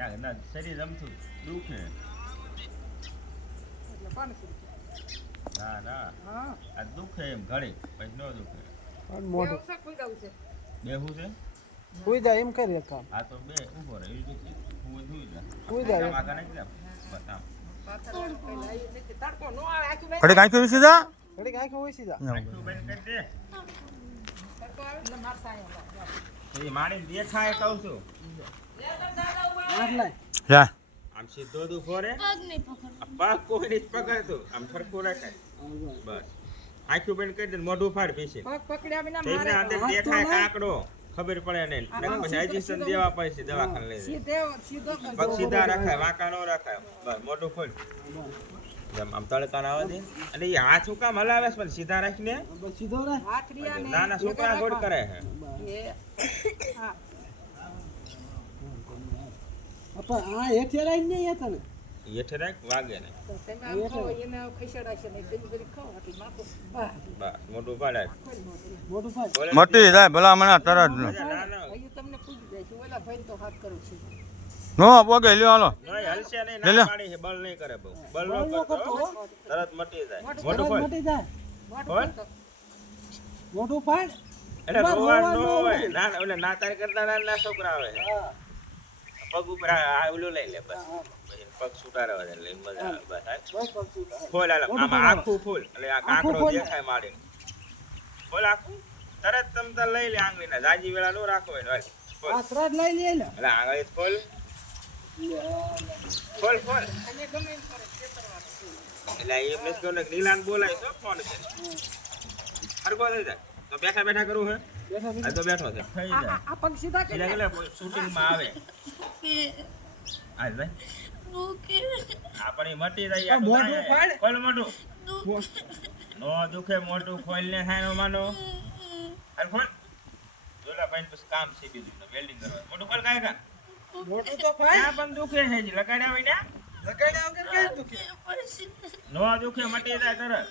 ના ના શરીર રમતું દુખે. ના ના. હા આ દુખે એમ ઘડી પછી ન દુખે. પણ મોઢું. છે બેહું સુઈ જાય એમ કરી કામ. આ તો બે ઊભો રહે એ દુખે હું સુઈ જા આગળ નાખી દે બસ આમ પાથર પહેલા એ નથી તડકો નો આવે આખી બેન ઘડીક આંખો વિસી જા. દે માર દેખાય કહું છું જા. આમ સીધો જ ઊભો રહે. પગ નહીં પકડ. આ પગ કોઈ નહીં પકડતું. આમ સરખું રાખાય. બસ. આખું બંધ કરી દે મોઢું ફાડ પીછી પગ પકડ્યા વિના મારે અંદર દેખાય કાંકડો. ખબર પડે ને પછી ઇન્જેક્શન દેવા પડે છે દવાખાને લઈ. સીધો પગ સીધા રાખાય વાંકા નો રાખાય. બસ મોઢું ખોલ આમ તડકા ના આવે દે. અને એ હાથ શું કામ હલાવે છે પણ સીધા રાખીને? સીધો રે હાથરિયા નાના છોકરા ગોળ કરે છે. આ હેઠે ને હેઠે રાખ વાગે ને તમે આમ ખાઓ એને ખાઓ માથું પાડે બોલે મટી જાય ભલા મને તરત મજા ના. ના તમને પૂછી જાય છે. ઓલા ભાઈ તો હાથ કરું છું. નો પોગે લ્યો હાલો. હલશે નહીં. ના પાડી છે બળ નહીં કરે બહુ. બળ બળ ન ન કરતો કરતો, તરત મટી જાય. મટી ફાડ એટલે બસ, રોવા રોવા ન ન. ના ના, ઓલા કરતા નાના છોકરા આવે હા. પગ ઉપર ઓલું લઈ લે બસ. પગ રહેવા દે એટલે મજા બસ ફૂલ હાલો આમાં આખું ફૂલ. એટલે આ કાંકરો. દેખાય મારે ફૂલ આખું? તરત તમ તાર લઈ લે આંગળીના. જાજી વેળા નો રાખો એને હાલ. તરત લઈ લે ને. એટલે આંગળી ફોલ. Fall fall. કરે. એટલે એમ નથી કહ્યું નીલાન બોલાય તો ફોન છે હરગો થઈ જાય. તો બેઠા બેઠા કરવું હે? આ તો બેઠો છે. થઈ જાય. આ- આ પગ સીધા કરી સીધા ગેલે શૂટિંગમાં આવે. કે ભાઈ. દુખે આપણે મટી જાય મોઢું ફાડ. ખોલ મોઢું. નો દુખે મોઢું ખોલ ને થાય નો માનો હાલ ખોલ. જોલા ભાઈ પછી કામ છે બીજું વેલ્ડિંગ કરવા. મોઢું ખોલ કાંઈ કા મોઢું તો ફાડ. ત્યાં પણ દુખે છે લગાડ્યા હોય ને? લગાડ્યા વગર કઈ દુખે? નો દુખે મટી જાય તરત.